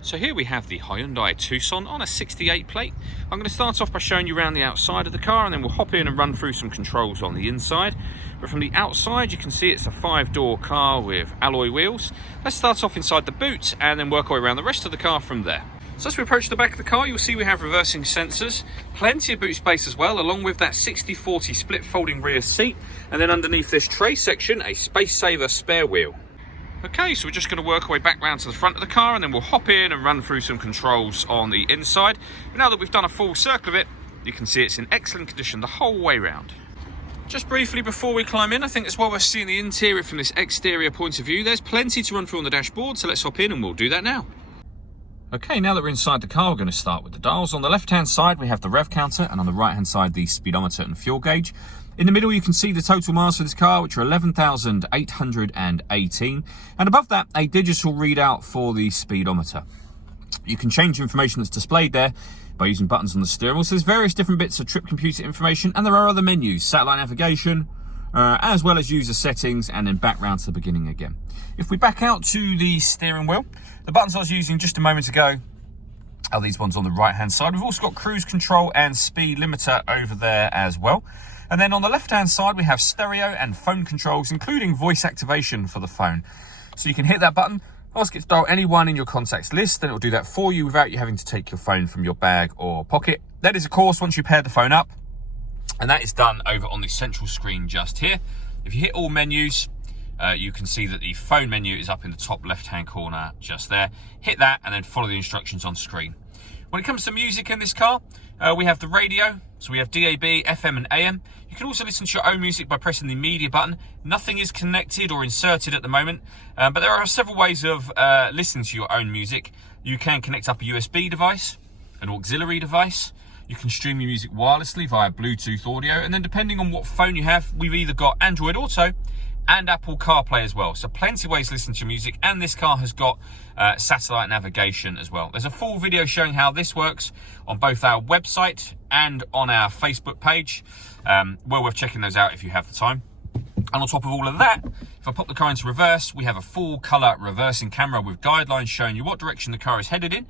So here we have the Hyundai Tucson on a 68 plate. I'm going to start off by showing you around the outside of the car, and then we'll hop in and run through some controls on the inside. But from the outside you can see it's a 5-door car with alloy wheels. Let's start off inside the boot and then work our way around the rest of the car from there. So as we approach the back of the car, you'll see we have reversing sensors, plenty of boot space as well, along with that 60/40 split folding rear seat, and then underneath this tray section a space saver spare wheel. Okay, so we're just going to work our way back round to the front of the car, and then we'll hop in and run through some controls on the inside. But now that we've done a full circle of it, you can see it's in excellent condition the whole way round. Just briefly before we climb in, I think it's well worth seeing the interior from this exterior point of view. There's plenty to run through on the dashboard, so let's hop in and we'll do that now. Okay, now that we're inside the car, we're going to start with the dials. On the left-hand side, we have the rev counter, and on the right-hand side, the speedometer and fuel gauge. In the middle, you can see the total miles for this car, which are 11,818. And above that, a digital readout for the speedometer. You can change information that's displayed there by using buttons on the steering wheel. So there's various different bits of trip computer information, and there are other menus, satellite navigation, as well as user settings, and then back round to the beginning again. If we back out to the steering wheel, the buttons I was using just a moment ago are these ones on the right-hand side. We've also got cruise control and speed limiter over there as well. And then on the left-hand side, we have stereo and phone controls, including voice activation for the phone. So you can hit that button, ask it to dial anyone in your contacts list, and it will do that for you without you having to take your phone from your bag or pocket. That is, of course, once you pair the phone up, and that is done over on the central screen just here. If you hit all menus, you can see that the phone menu is up in the top left-hand corner just there. Hit that and then follow the instructions on screen. When it comes to music in this car, we have the radio, so we have DAB, FM and AM. You can also listen to your own music by pressing the media button. Nothing is connected or inserted at the moment, but there are several ways of listening to your own music. You can connect up a USB device, an auxiliary device. You can stream your music wirelessly via Bluetooth audio, and then depending on what phone you have, we've either got Android Auto and Apple CarPlay as well. So plenty of ways to listen to your music, and this car has got satellite navigation as well. There's a full video showing how this works on both our website and on our Facebook page. Well worth checking those out if you have the time. And on top of all of that, if I pop the car into reverse, we have a full colour reversing camera with guidelines showing you what direction the car is headed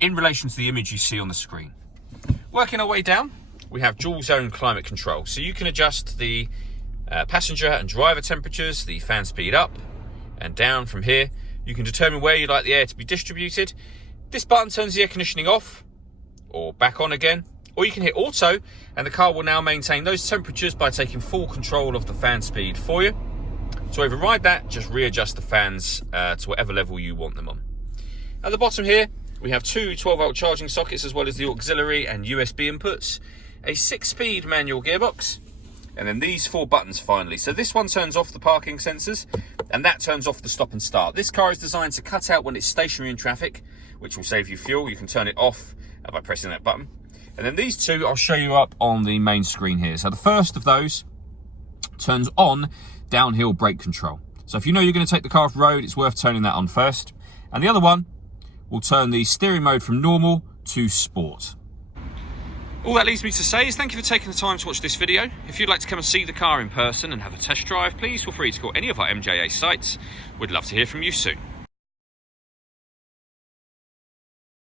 in relation to the image you see on the screen. Working our way down, we have dual zone climate control. So you can adjust the passenger and driver temperatures, the fan speed up and down from here. You can determine where you'd like the air to be distributed. This button turns the air conditioning off or back on again, or you can hit auto and the car will now maintain those temperatures by taking full control of the fan speed for you. To override that, just readjust the fans to whatever level you want them on. At the bottom here, we have two 12-volt charging sockets as well as the auxiliary and USB inputs, a 6-speed manual gearbox, and then these 4 buttons finally. So this one turns off the parking sensors, and that turns off the stop and start. This car is designed to cut out when it's stationary in traffic, which will save you fuel. You can turn it off by pressing that button. And then these two I'll show you up on the main screen here. So the first of those turns on downhill brake control. So if you know you're going to take the car off road, it's worth turning that on first. And the other one will turn the steering mode from normal to sport. All that leaves me to say is thank you for taking the time to watch this video. If you'd like to come and see the car in person and have a test drive, please feel free to call any of our MJA sites. We'd love to hear from you soon.